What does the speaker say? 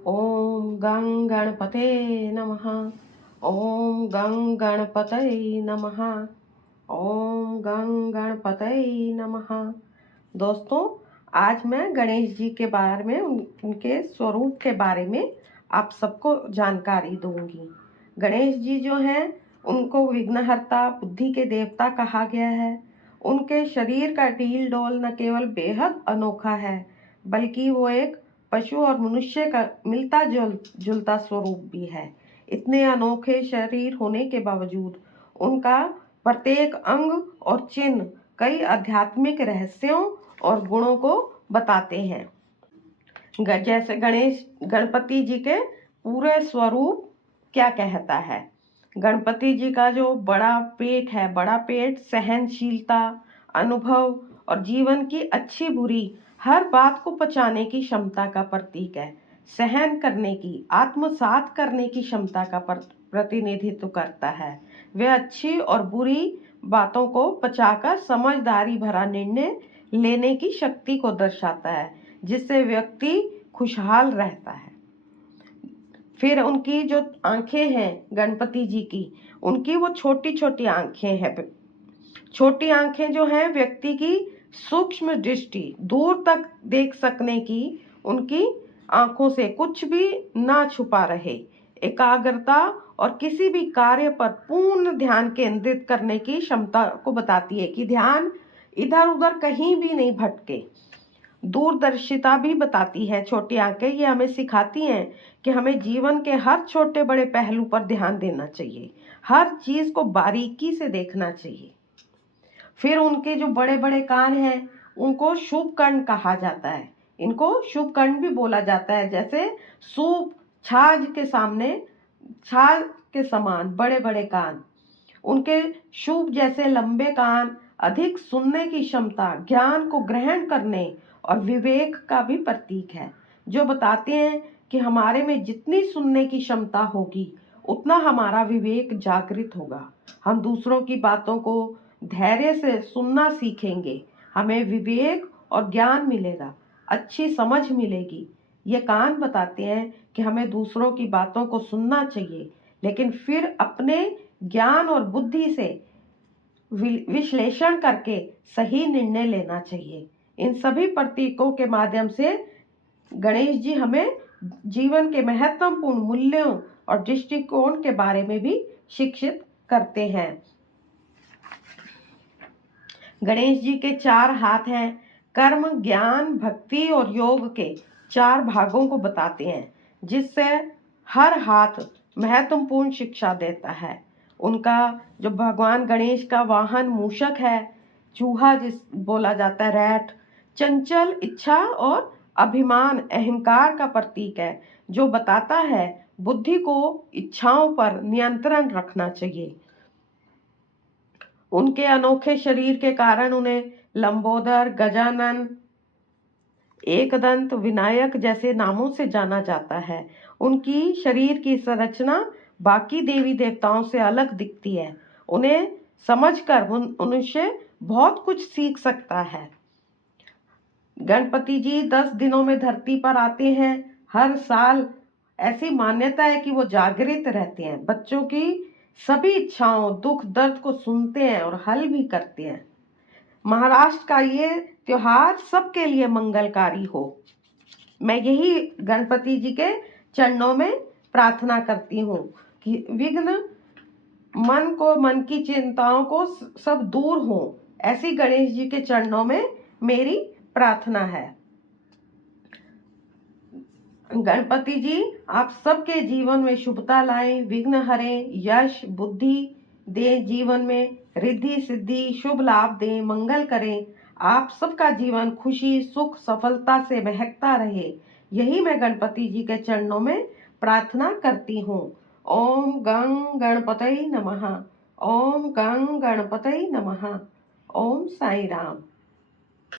ओम गं गणपते नमः। ओम गं गणपतये नमः। ओम गं गणपतये नमः। दोस्तों, आज मैं गणेश जी के बारे में उनके स्वरूप के बारे में आप सबको जानकारी दूंगी। गणेश जी जो हैं उनको विघ्नहर्ता, बुद्धि के देवता कहा गया है। उनके शरीर का डील डोल न केवल बेहद अनोखा है, बल्कि वो एक पशु और मनुष्य का मिलता जुलता स्वरूप भी है। इतने अनोखे शरीर होने के बावजूद उनका प्रत्येक अंग और चिन्ह कई आध्यात्मिक रहस्यों और गुणों को बताते हैं। जैसे गणपति जी के पूरे स्वरूप क्या कहता है। गणपति जी का जो बड़ा पेट है, बड़ा पेट सहनशीलता, अनुभव और जीवन की अच्छी बुरी हर बात को पचाने की क्षमता का प्रतीक है। सहन करने की, आत्मसात करने की क्षमता का प्रतिनिधित्व करता है। वह अच्छी और बुरी बातों को पचाकर समझदारी भरा निर्णय लेने की शक्ति को दर्शाता है, जिससे व्यक्ति खुशहाल रहता है। फिर उनकी जो आंखें हैं गणपति जी की, उनकी वो छोटी छोटी आंखें हैं। छोटी आंखें जो हैं व्यक्ति की सूक्ष्म दृष्टि, दूर तक देख सकने की उनकी आंखों से कुछ भी ना छुपा रहे, एकाग्रता और किसी भी कार्य पर पूर्ण ध्यान केंद्रित करने की क्षमता को बताती है कि ध्यान इधर उधर कहीं भी नहीं भटके। दूरदर्शिता भी बताती है छोटी आंखें। ये हमें सिखाती हैं कि हमें जीवन के हर छोटे बड़े पहलू पर ध्यान देना चाहिए, हर चीज को बारीकी से देखना चाहिए। फिर उनके जो बड़े बड़े कान हैं उनको शुभ कर्ण कहा जाता है। इनको शुभ कर्ण भी बोला जाता है। जैसे सूप छाछ के सामने, छाछ के समान बड़े बड़े कान। उनके शुभ जैसे लंबे कान अधिक सुनने की क्षमता, ज्ञान को ग्रहण करने और विवेक का भी प्रतीक है, जो बताते हैं कि हमारे में जितनी सुनने की क्षमता होगी उतना हमारा विवेक जागृत होगा। हम दूसरों की बातों को धैर्य से सुनना सीखेंगे, हमें विवेक और ज्ञान मिलेगा, अच्छी समझ मिलेगी। ये कान बताते हैं कि हमें दूसरों की बातों को सुनना चाहिए, लेकिन फिर अपने ज्ञान और बुद्धि से विश्लेषण करके सही निर्णय लेना चाहिए। इन सभी प्रतीकों के माध्यम से गणेश जी हमें जीवन के महत्वपूर्ण मूल्यों और दृष्टिकोण के बारे में भी शिक्षित करते हैं। गणेश जी के 4 हाथ हैं। कर्म, ज्ञान, भक्ति और योग के 4 भागों को बताते हैं, जिससे हर हाथ महत्वपूर्ण शिक्षा देता है। उनका जो भगवान गणेश का वाहन मूषक है, चूहा जिस बोला जाता है, रैट, चंचल इच्छा और अभिमान अहंकार का प्रतीक है, जो बताता है बुद्धि को इच्छाओं पर नियंत्रण रखना चाहिए। उनके अनोखे शरीर के कारण उन्हें लंबोदर, गजानन, एकदंत, विनायक जैसे नामों से जाना जाता है। उनकी शरीर की संरचना बाकी देवी देवताओं से अलग दिखती है। उन्हें समझकर मनुष्य बहुत कुछ सीख सकता है। गणपति जी 10 दिनों में धरती पर आते हैं। हर साल ऐसी मान्यता है कि वो जागृत रहते हैं, बच्चों की सभी इच्छाओं, दुख दर्द को सुनते हैं और हल भी करते हैं। महाराष्ट्र का ये त्योहार सबके लिए मंगलकारी हो। मैं यही गणपति जी के चरणों में प्रार्थना करती हूँ कि विघ्न मन की चिंताओं को सब दूर हो। ऐसी गणेश जी के चरणों में मेरी प्रार्थना है। गणपति जी आप सबके जीवन में शुभता लाएं, विघ्न हरें, यश बुद्धि दें, जीवन में रिद्धि सिद्धि शुभ लाभ दें, मंगल करें। आप सबका जीवन खुशी सुख सफलता से महकता रहे, यही मैं गणपति जी के चरणों में प्रार्थना करती हूँ। ओम गं गणपतये नमः। ओम गं गणपतये नमः। ओम साई राम।